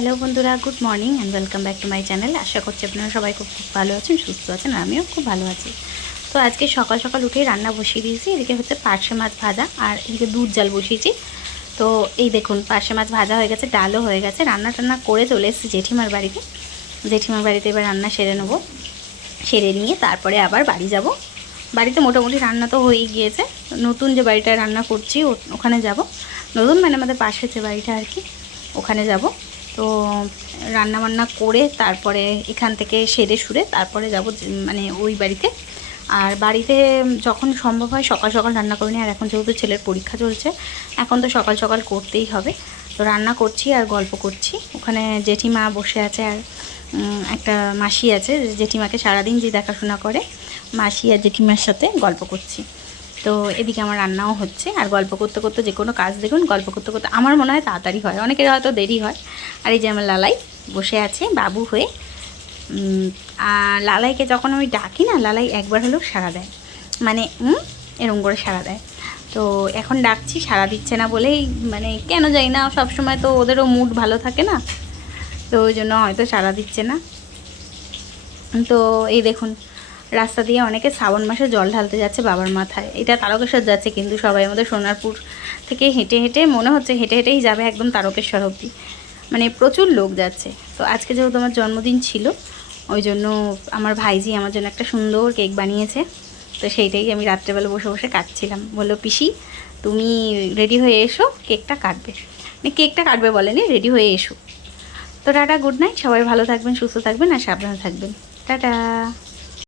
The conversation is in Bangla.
হ্যালো বন্ধুরা, good morning and welcome back to my channel. আশা করছি আপনারা সবাই খুব ভালো আছেন, সুস্থ আছেন, আর আমিও খুব ভালো আছি। তো আজকে সকাল সকাল উঠেই রান্না বসিয়ে দিয়েছি। এদিকে হচ্ছে পার্শে মাছ ভাজা, আর এদিকে দুধ জাল বসিয়েছি। তো এই দেখুন, পার্শে মাছ ভাজা হয়ে গেছে, ডালও হয়ে গেছে। রান্না টান্না করে চলে এসেছি জেঠিমার বাড়িতে। জেঠিমার বাড়িতে এবার রান্না সেরে নেবো, সেরে নিয়ে তারপরে আবার বাড়ি যাব। বাড়িতে মোটামুটি রান্না তো হয়েই গিয়েছে। নতুন যে বাড়িটায় রান্না করছি ওখানে যাব। নতুন মানে আমাদের পাশে যে বাড়িটা আর কি, ওখানে যাব। তো রান্না বান্না করে তারপরে এখান থেকে সেরে সুরে তারপরে যাব মানে ওই বাড়িতে। আর বাড়িতে যখন সম্ভব হয় সকাল সকাল রান্না করে নিই। আর এখন যেহেতু ছেলের পরীক্ষা চলছে, এখন তো সকাল সকাল করতেই হবে। তো রান্না করছি আর গল্প করছি। ওখানে জেঠিমা বসে আছে, আর একটা মাসি আছে, জেঠিমাকে সারাদিন যে দেখাশোনা করে। মাসি আর জেঠিমার সাথে গল্প করছি। তো এদিকে আমার রান্নাও হচ্ছে, আর গল্প করতে করতে যে কোনো কাজ দেখুন গল্প করতে করতে আমার মনে হয় তাড়াতাড়ি হয়, অনেকের হয়তো দেরি হয়। আর এই যে আমার লালাই বসে আছে বাবু হয়ে। আর লালাইকে যখন আমি ডাকি না, লালাই একবার হলেও সাড়া দেয়, মানে এরকম করে সাড়া দেয়। তো এখন ডাকছি, সাড়া দিচ্ছে না বলেই, মানে কেন যাই না, সব সময় তো ওদেরও মুড ভালো থাকে না, তো ওই জন্য হয়তো সাড়া দিচ্ছে না। তো এই দেখুন, রাস্তা দিয়ে অনেকে শ্রাবণ মাসে জল ঢালতে যাচ্ছে বাবার মাথায়। এটা তারকেশ্বর যাচ্ছে, কিন্তু সবাই আমাদের সোনারপুর থেকে হেঁটে হেঁটে, মনে হচ্ছে হেঁটে হেঁটেই যাবে একদম তারকেশ্বর অবধি, মানে প্রচুর লোক যাচ্ছে। তো আজকে যেহেতু আমার জন্মদিন ছিল, ওই জন্য আমার ভাইজি আমার জন্য একটা সুন্দর কেক বানিয়েছে। তো সেইটাই আমি রাত্রেবেলা বসে বসে কাটছিলাম। বললো, পিসি তুমি রেডি হয়ে এসো, কেকটা কাটবে। মানে কেকটা কাটবে বলেনি, রেডি হয়ে এসো। তো টাটা, গুড নাইট, সবাই ভালো থাকবেন, সুস্থ থাকবেন, আর সাবধানে থাকবেন। টাটা।